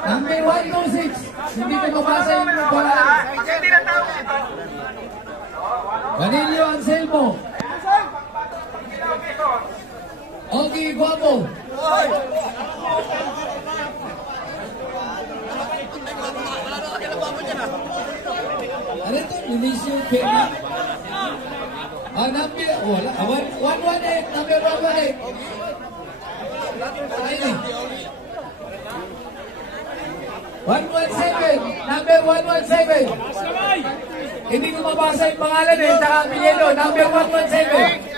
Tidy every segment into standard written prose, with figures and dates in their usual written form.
Number 126. Hindi ko mabasa yung wala. Vanilio Anselmo. Ogi Guapo. Ano ito? Linicio Pena. Number, wala. 118. Number 118. Ayun. 117. Number 117. Hindi ko mabasa yung pangalan eh. Saka Piñero. Number 117.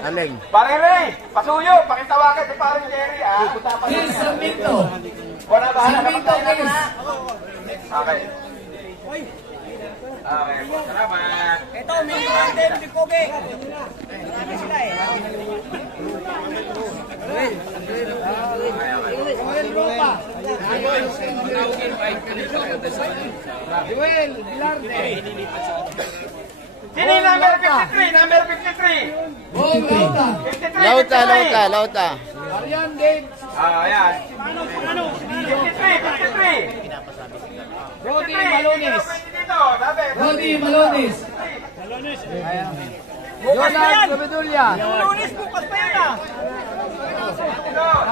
Aling. Parang Ray, pasuyo, pakitawagan si parang Jerry, ah. Chris Sarmiento. Wala ba? Sarmiento, Chris. Okay. Okay, salamat. Ito, may item, di Kobe. Sabi sila eh. Joel Vilarte. Sino yung number 53? Number 53. Bong Lauta. 53. Lauta. Arian Dave. Ah, ayan. 53. Rodi Malones. Rodi Malones. Jonathan Sabedulia. Lunes, bukas pa yan ah.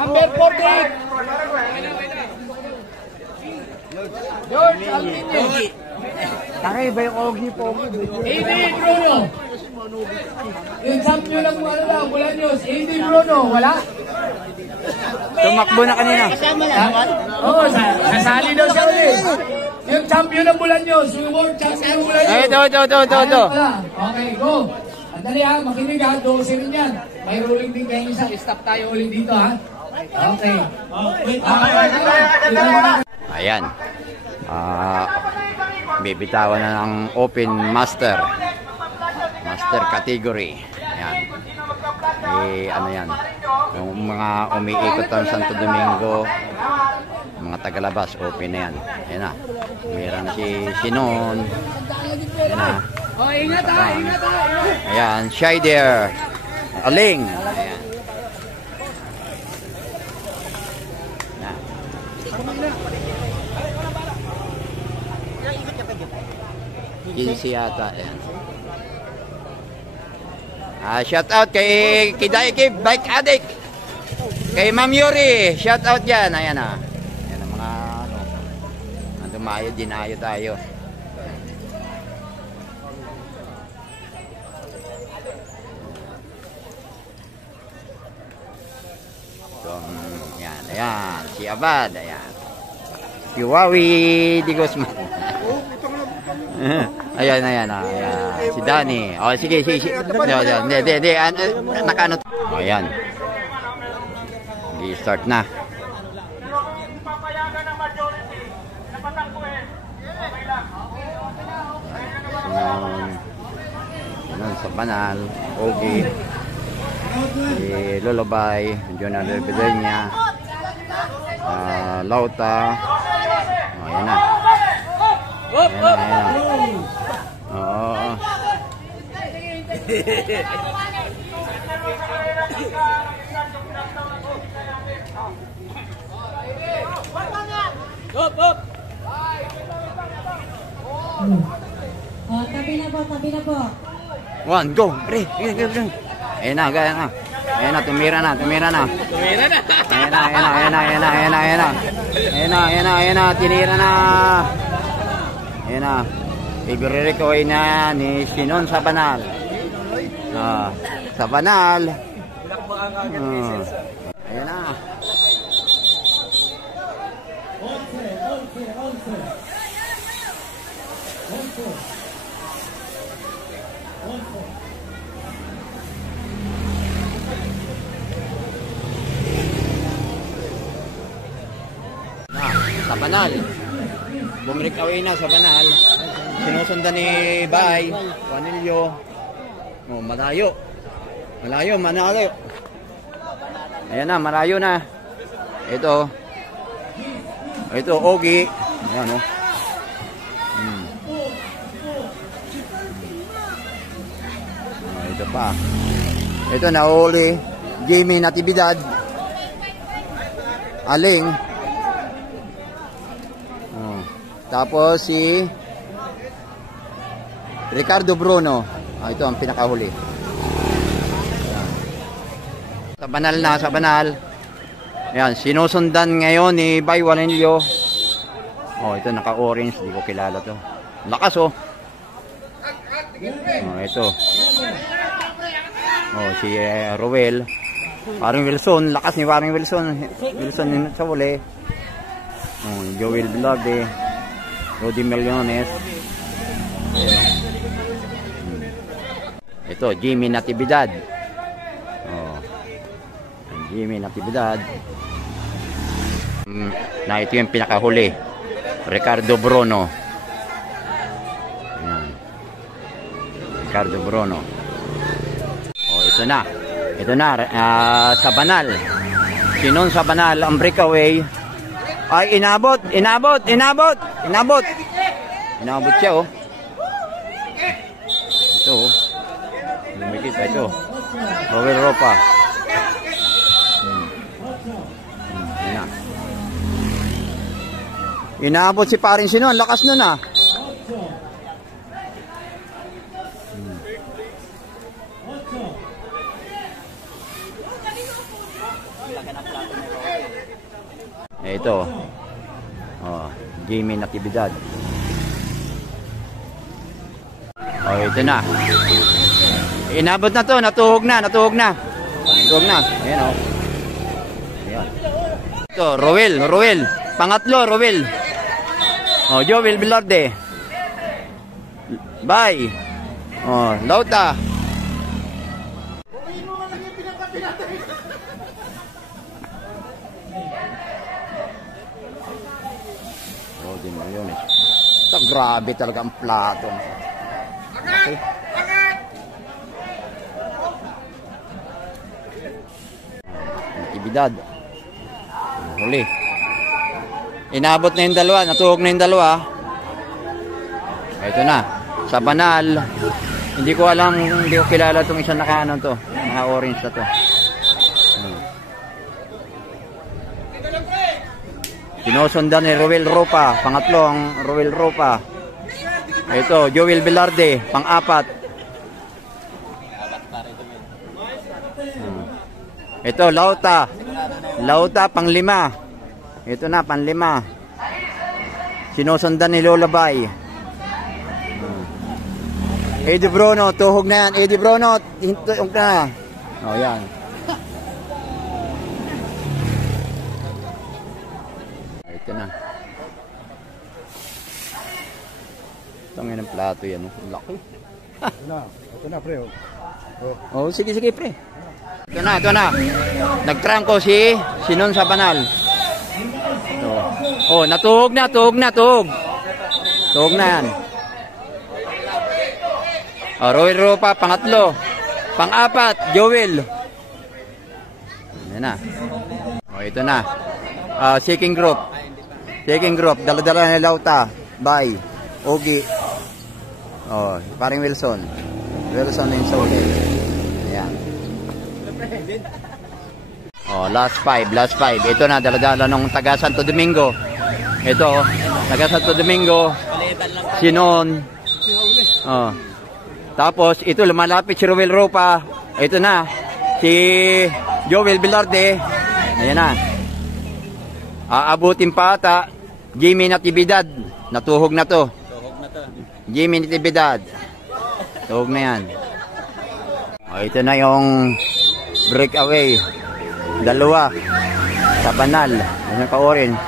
Number 48. George Alminio. Takay ba yung Ogi Pogi? Aiden Bruno. Yung champion ng ano daw, Bulan News. Aiden Bruno, wala? Tumakbo na kanina. Oo, sasali daw siya ulit. Yung champion ng Bulan News, yung world champion ng Bulan News. Ito. Okay, go. Andali ha, makinig ha, 12 rin yan. May ruling din kayo isa, stop tayo ulit dito ha. Okay. Ayan. Bibitawan na ng Open Master category. Ayan. Ano yan? Yung mga umiikot ng Santo Domingo, mga tagalabas, open na yan. Ayan na. Meron na si Sinon. Ayan na. Oh, ingat ha. Ayan, Shider. Aling. Ayan. Na. Kinsi yata. Ayan. Shout out kay Daiki Bike Addict. Kay Ma'am Yuri, shout out yan. Ayan na. Ayan ang mga dumayo, dinayo tayo. Ayan, si Abad, ayan. Si Wawi Di Guzman. Ayan. Si Danny. Oh, sige. Hindi, nakano. Oh, ayan. I-start na. Ayan, sa Banal, Ogi. Si Lolobay, Jonah Rebedenya. Lauta. Oh, ayan na. Ayan. Oo. Tabi na po. One, go. Pre. Ayan na. Ayan na, tumira na. Ayan na, tinira na. Ayan na. Ibirikoy na ni Sinon sa Banal. Sa Banal. Ayan na. Sa Banal. Bumalik away na sa Banal. Sinusundan ni Bay, Juanillo. Oh, malayo. Ayan na, malayo na. Ito, Ogi. Ayan, oh. Ito pa. Ito, nahuli. Jimmy Natividad. Aling. Oh. Tapos si Ricardo Bruno. Ito ang pinakahuli. Sa banal na, sa banal. Ayan, sinusundan ngayon ni Bay Walenyo. Oh, ito naka-orange, hindi ko kilala to. Lakas oh. Oh, ito. Oh, si Rowell. Paring Wilson, lakas ni Paring Wilson. Wilson yung sa uli. Oh, Joel Velarde. Rudy Meliones. Ito, Jimmy Natividad. Oh. Jimmy Natividad. Na ito yung pinakahuli. Ricardo Bruno. Ayan. Ricardo Bruno. Oh, ito na. Ito na, sa banal. Sinon sa banal, ang breakaway. Ay, inabot siya, oh. Ito, oh. Lumikit pa ito. Rowell Ropa. Yan na. Inabot si Paring Sinon, lakas nun, ah. Ito. Oh, Jimmy Natividad. Oh, ito na. Inabot na to, natuhog na. Natuhog na. Ayan oh. Ayan. Ito, Rowell. Pangatlo, Rowell. Oh, Joel Velarde. Bye. Oh, Lauta. Rudy Meliones. Ito, grabe talaga ang plato. Okay. Natividad. Huli. Inabot na yung dalawa. Natuhog na yung dalawa. Ito na. Sa banal. Hindi ko alam, hindi ko kilala itong isang naka-ano to. Naka-orange na to. Sinusundan ni Rowell Ropa. Pangatlo ang Rowell Ropa. Ito, Joel Velarde. Pang-apat. Ito, Lauta, pang-lima. Ito na, pang-lima. Sinusundan ni Lola Bay. Eddie Bruno, tuhog na yan. Eddie Bruno, tuhog na. O, yan. Ito na. Ito nga ng plato yan. Laki. Ito na, pre. Oh, sige, pre. Ito na. Nagtrangko si Sinon sa banal. Oh, natuhog na. Tuhog na yan. Oh, Rowell Ropa, pangatlo. Pang-apat, Joel. Yan na. Oh, ito na. Shaking group. Dala-dala ni Lauta. Bye. Ogi. Oh, Paring Wilson yung sa uli. Ayan. Oh, last five. Ito na, dala-dala ng taga Santo Domingo. Ito, taga Santo Domingo. Sinon. Oh. Tapos, ito, lumalapit si Rowell Ropa. Ito na, si Joel Velarde. Ayan na. Aabutin pa ata. Jimmy Natividad. Natuhog na to. Jimmy Natividad. Tuhog na yan. Ito na yung breakaway. Dalawa. Sa banal. Ayan ka orange.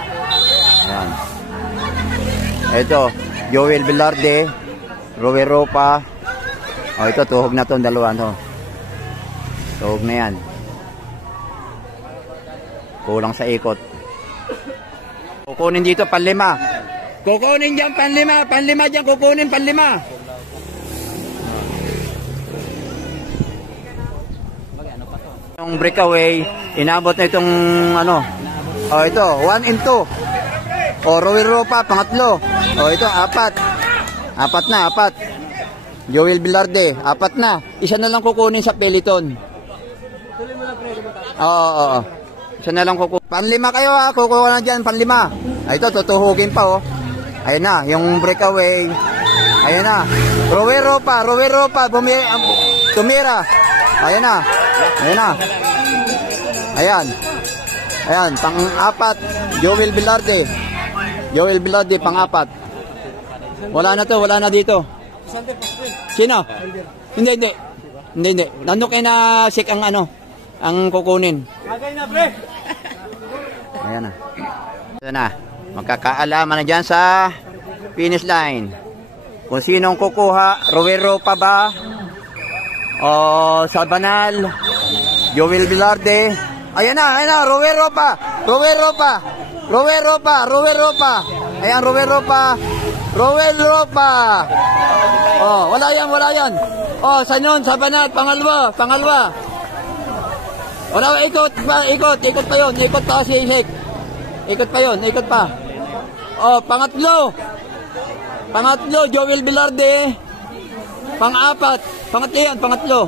Ayan. Ito, Joel Velarde. Rowell Ropa. Ito, tuhog na to. Dalawa to. Tuhog na yan. Kulang sa ikot. Kukunin dito, panlima. Kukunin dyan, panlima. Panlima dyan, kukunin, panlima. Yung breakaway, inabot na itong ano. Oh, ito, 1 and 2. Oh, Rowell Ropa, pangatlo. Oh, ito, 4. 4 na. Joel Velarde, 4 na. Isa na lang kukunin sa peloton. Oo. Isa na lang kukuha. Panlima kayo ha, kukuha na dyan, panlima. Ay, ito, tutuhugin pa oh. Ayan na, yung breakaway. Ayan na. Rowero pa, tumira. Ayan na. Ayan na. Ayan. Ayan, pang-apat. Joel Velarde, pang-apat. Wala na to, wala na dito. Sino? Hindi. Nandun kayo na sik ang ang kukunin. Ayan na. Ayan na. Magkakaalaman na dyan sa finish line. Kung sinong kukuha, Rowero pa ba? O Sabanal? Joel Velarde? Ayan na, Rowero pa. Ayan, Rowero pa. Oh, wala yan. Oh, Sanyon, Sabanal, pangalawa. Wala, ikot pa yun. Ikot pa si Isik. Ikot pa. Oh, pangatlo, Joel Velarde. Pangapat. Pangatlo.